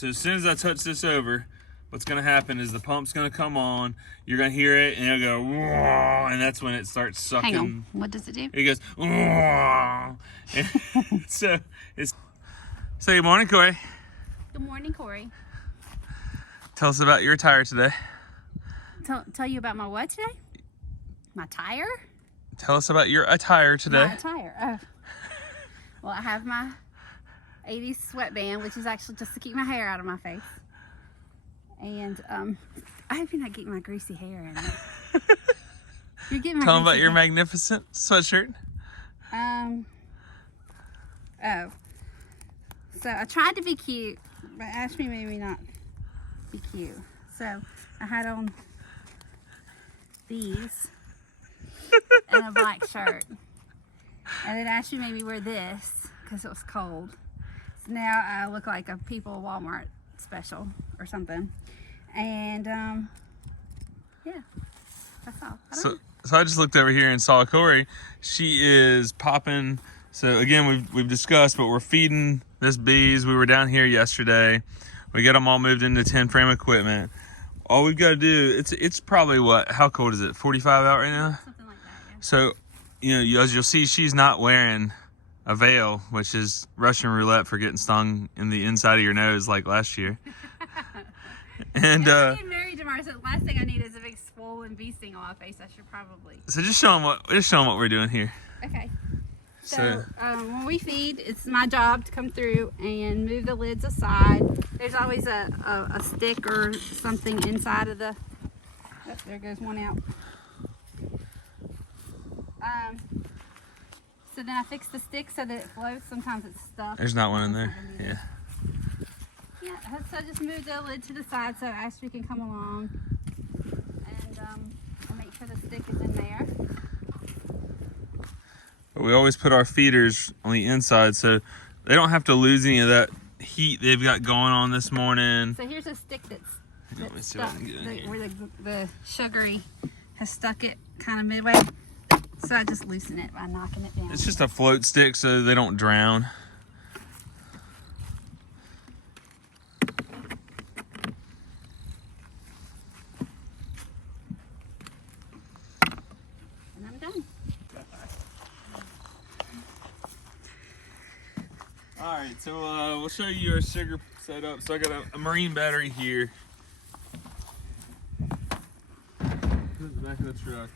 So as soon as I touch this over, what's gonna happen is the pump's gonna come on, you're gonna hear it, and it'll go, whoa, and that's when it starts sucking. Hang on, what does it do? It goes, whoa. So good morning, Corey. Good morning, Corey. Tell us about your attire today. Tell you about my what today? My tire? Tell us about your attire today. My attire. Oh. Well, I have my 80s sweatband, which is actually just to keep my hair out of my face. And I hope you're not getting my greasy hair in it. You're getting my Tell them about greasy your hair. magnificent sweatshirt. Oh. So I tried to be cute, but Ashley made me not be cute. So I had on these and a black shirt. And then Ashley made me wear this because it was cold. So now I look like a People Walmart special or something. And yeah, that's all. So I just looked over here and saw Corey. She is popping. So again, we've discussed, but we're feeding this bees. We were down here yesterday. We got them all moved into 10 frame equipment. All we've got to do, it's probably what? How cold is it? 45 out right now? Something like that, yeah. So, as you'll see, she's not wearing a veil, which is Russian roulette for getting stung in the inside of your nose like last year. And I'm getting married tomorrow, so the last thing I need is a big swollen bee sting on my face. I should probably. So just show them what we're doing here. Okay. So when we feed, it's my job to come through and move the lids aside. There's always a stick or something inside of the. Oh, there goes one out. So then I fix the stick so that it floats. Sometimes it's stuck. There's not one in there. Yeah. Yeah. So I just move the lid to the side so Ashley can come along, and I'll make sure the stick is in there. But we always put our feeders on the inside so they don't have to lose any of that heat they've got going on this morning. So here's a stick that's Let me see what I stuck, can get in here. where the sugary has stuck it kind of midway. So I just loosen it by knocking it down. It's just a float stick so they don't drown. And I'm done. All right, so we'll show you our sugar setup. So I got a marine battery here. Put the back of the truck.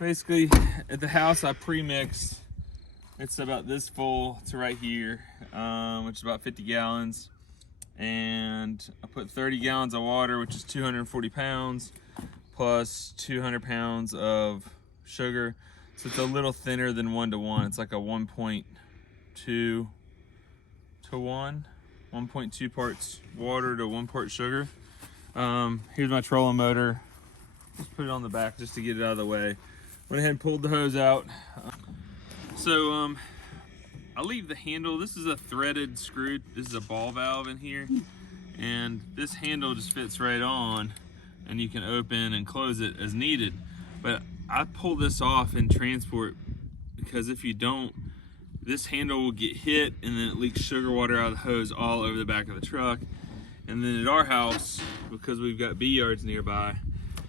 Basically, at the house I pre-mixed. It's about this full to right here, which is about 50 gallons. And I put 30 gallons of water, which is 240 pounds, plus 200 pounds of sugar. So it's a little thinner than 1-to-1. It's like a 1.2 to 1, 1.2 parts water to 1 part sugar. Here's my trolling motor. Just put it on the back just to get it out of the way. Went ahead and pulled the hose out. I'll leave the handle. This is a threaded screw. This is a ball valve in here. And this handle just fits right on, and you can open and close it as needed. But I pull this off in transport because if you don't, this handle will get hit and then it leaks sugar water out of the hose all over the back of the truck. And then at our house, because we've got bee yards nearby,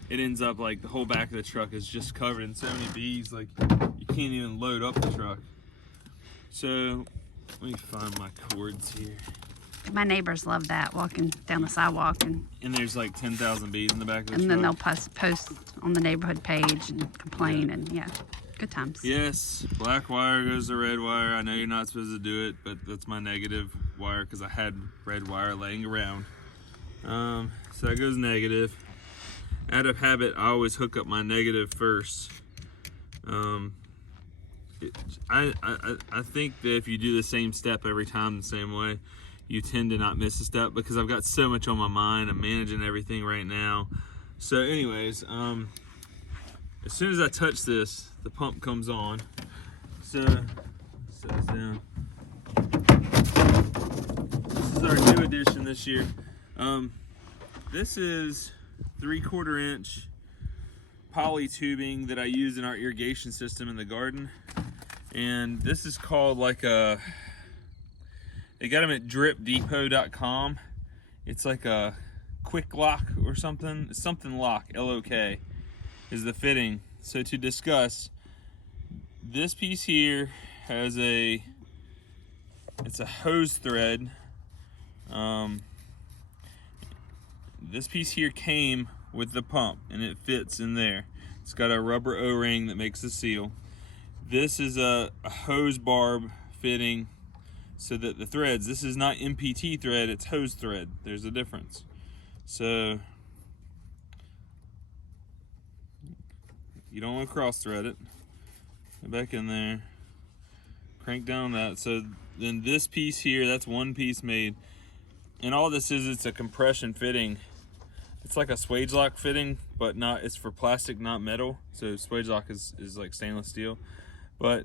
it ends up like the whole back of the truck is just covered in so many bees, like you can't even load up the truck. So let me find my cords here. My neighbors love that, walking down the sidewalk, and there's like 10,000 bees in the back of the truck. and then they'll post on the neighborhood page and complain, and yeah, good times. Yes, black wire goes to red wire. I know you're not supposed to do it, but that's my negative wire because I had red wire laying around. So that goes negative. Out of habit, I always hook up my negative first. I think that if you do the same step every time the same way, you tend to not miss a step because I've got so much on my mind. I'm managing everything right now. So anyways, as soon as I touch this, the pump comes on. So set this down. This is our new addition this year. This is 3/4 inch poly tubing that I use in our irrigation system in the garden. And this is called like a, They got them at dripdepot.com. It's like a quick lock or something. Something lock, L-O-K, is the fitting. So to discuss, this piece here has it's a hose thread. This piece here came with the pump and it fits in there. It's got a rubber O-ring that makes the seal. This is a hose barb fitting so that the threads, this is not MPT thread, it's hose thread. There's a difference. So you don't want to cross thread it. Get back in there, crank down that. So then this piece here, that's one piece made. And all this is, it's a compression fitting. It's like a swage lock fitting, but not, it's for plastic, not metal. So swage lock is like stainless steel. But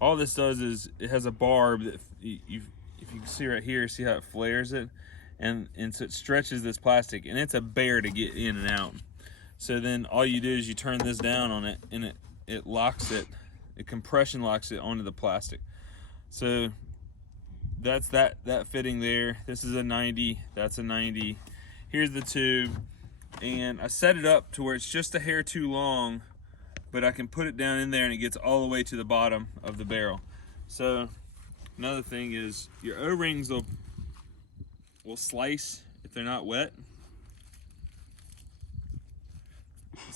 all this does is it has a barb that if you can see right here, see how it flares it? And so it stretches this plastic, and it's a bear to get in and out. So then all you do is you turn this down on it, and it locks it, it compression locks it onto the plastic. So that's that fitting there. This is a 90, that's a 90. Here's the tube, and I set it up to where it's just a hair too long, but I can put it down in there and it gets all the way to the bottom of the barrel. So another thing is your O-rings will slice if they're not wet.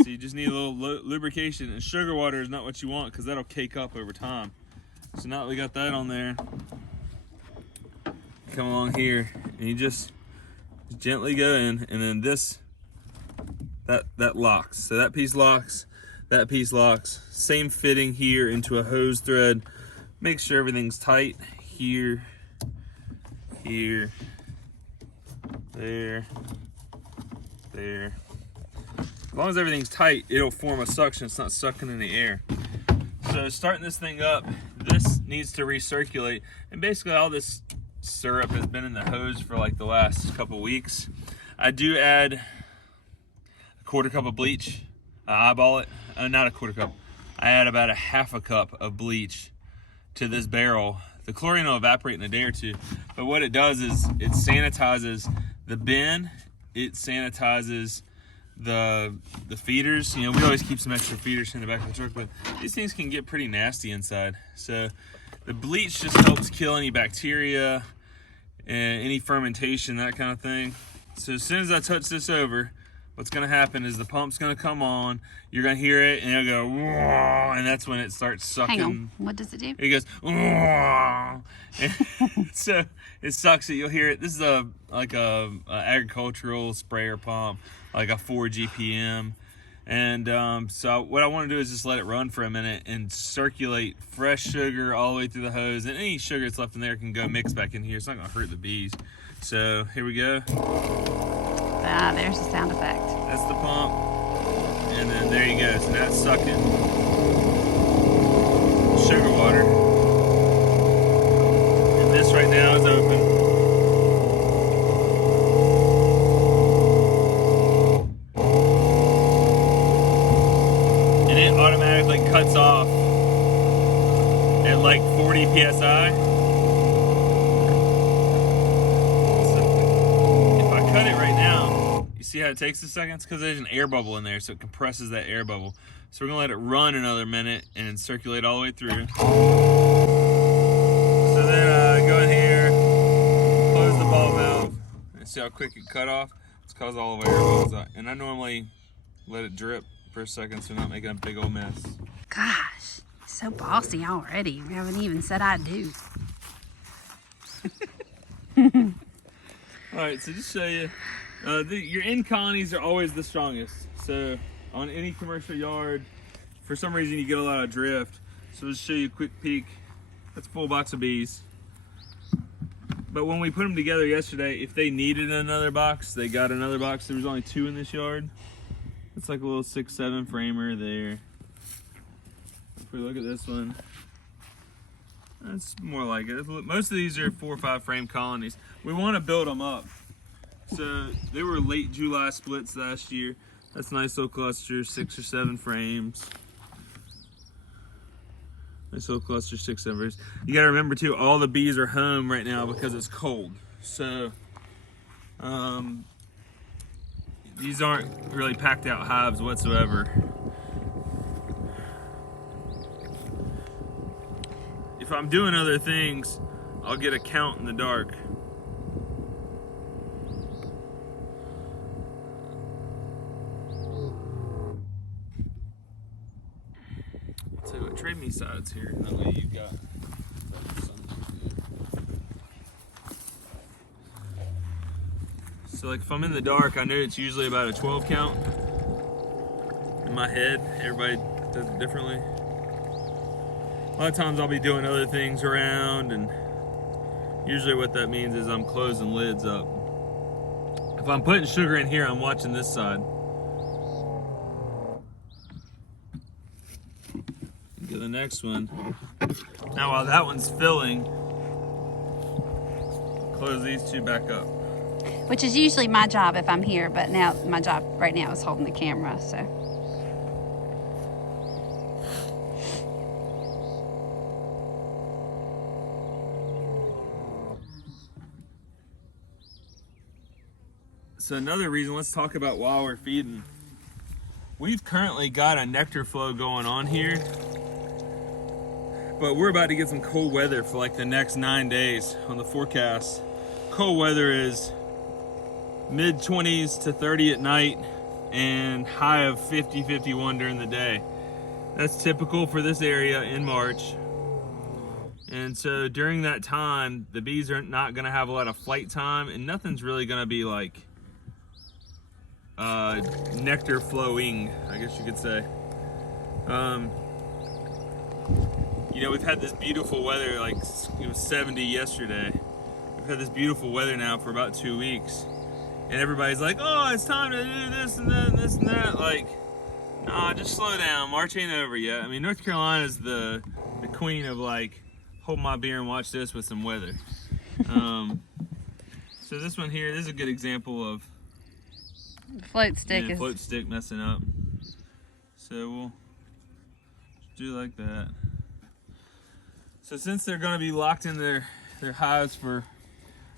So you just need a little lubrication, and sugar water is not what you want because that'll cake up over time. So now that we got that on there, come along here and you just gently go in, and then that locks. So that piece locks, that piece locks. Same fitting here into a hose thread. Make sure everything's tight here, here, there, there. As long as everything's tight, it'll form a suction. It's not sucking in the air. So starting this thing up, this needs to recirculate, and basically all this syrup has been in the hose for like the last couple weeks. I do add a quarter cup of bleach. I eyeball it. Not a quarter cup. I add about a half a cup of bleach to this barrel. The chlorine will evaporate in a day or two, but what it does is it sanitizes the bin. It sanitizes the feeders. You know, we always keep some extra feeders in the back of the truck, but these things can get pretty nasty inside. So the bleach just helps kill any bacteria and any fermentation, that kind of thing. So as soon as I touch this over, what's gonna happen is the pump's gonna come on, you're gonna hear it, and it'll go, whoa, and that's when it starts sucking. Hang on, what does it do? It goes, whoa. So it sucks it, you'll hear it. This is like a agricultural sprayer pump, like a 4 GPM. And so what I want to do is just let it run for a minute and circulate fresh sugar all the way through the hose, and any sugar that's left in there can go mix back in here. It's not going to hurt the bees. So here we go. Ah, there's the sound effect. That's the pump, and then there you go. So that's sucking sugar water, and this right now is open. Automatically cuts off at like 40 psi. So if I cut it right now, you see how it takes a second? It's because there's an air bubble in there, so it compresses that air bubble. So we're gonna let it run another minute and then circulate all the way through. So then go in here, close the ball valve, and see how quick it cut off? It's because all of our air bubbles out. And I normally let it drip for a second so we're not making a big old mess. Gosh, so bossy already. We haven't even said I do. Alright, so just show you, your end colonies are always the strongest. So on any commercial yard, for some reason you get a lot of drift. So let's show you a quick peek. That's a full box of bees. But when we put them together yesterday, if they needed another box, they got another box. There was only 2 in this yard. It's like a little 6-7 framer there. If we look at this one, that's more like it. Most of these are 4 or 5 frame colonies. We want to build them up. So they were late July splits last year. That's a nice little cluster, 6 or 7 frames. Nice little cluster sticks embers. You gotta remember too, all the bees are home right now because it's cold. So, these aren't really packed out hives whatsoever. If I'm doing other things, I'll get a count in the dark. So trade me sides here. That way you've got some. So like if I'm in the dark, I know it's usually about a 12 count. In my head, everybody does it differently. A lot of times I'll be doing other things around, and usually what that means is I'm closing lids up. If I'm putting sugar in here, I'm watching this side. To the next one. Now while that one's filling, close these two back up. Which is usually my job if I'm here, but now my job right now is holding the camera, so. So another reason, let's talk about while we're feeding. We've currently got a nectar flow going on here, but we're about to get some cold weather for like the next 9 days on the forecast. Cold weather is mid 20s to 30 at night and high of 50, 51 during the day. That's typical for this area in March. And so during that time, the bees are not gonna have a lot of flight time, and nothing's really gonna be like nectar flowing, I guess you could say. You know, we've had this beautiful weather, like it was 70 yesterday. We've had this beautiful weather now for about 2 weeks. And everybody's like, oh, it's time to do this and that and this and that. Like, nah, just slow down. March ain't over yet. I mean, North Carolina is the queen of like, hold my beer and watch this with some weather. So this one here, this is a good example of Float stick is... float stick messing up. So we'll do like that. So since they're going to be locked in their hives for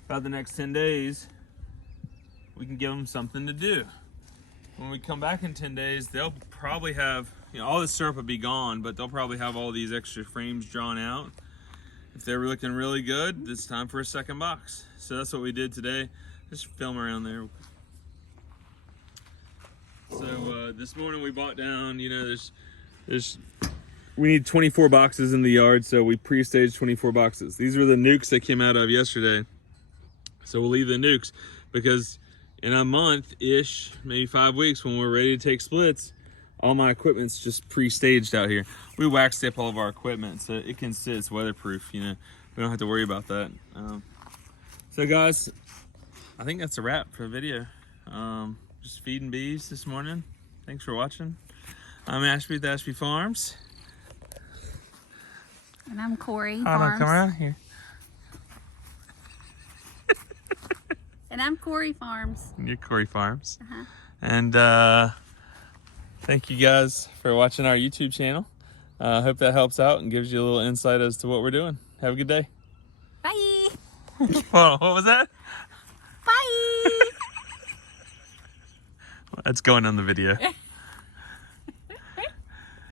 about the next 10 days, we can give them something to do. When we come back in 10 days, they'll probably have, you know, all this syrup will be gone, but they'll probably have all these extra frames drawn out. If they were looking really good, it's time for a second box. So that's what we did today. Just film around there. So this morning we bought down, you know, we need 24 boxes in the yard, so we pre-staged 24 boxes. These were the nukes that came out of yesterday. So we'll leave the nukes because in a month-ish, maybe 5 weeks, when we're ready to take splits, all my equipment's just pre-staged out here. We waxed up all of our equipment, so it can sit, it's weatherproof, you know. We don't have to worry about that. So guys, I think that's a wrap for the video. Just feeding bees this morning. Thanks for watching. I'm Ashby with Ashby Farms. And I'm Corey Come Farms. around here. And I'm Corey Farms. And you're Corey Farms. Uh-huh. And thank you guys for watching our YouTube channel. I hope that helps out and gives you a little insight as to what we're doing. Have a good day. Bye. What was that? Bye. That's going on the video.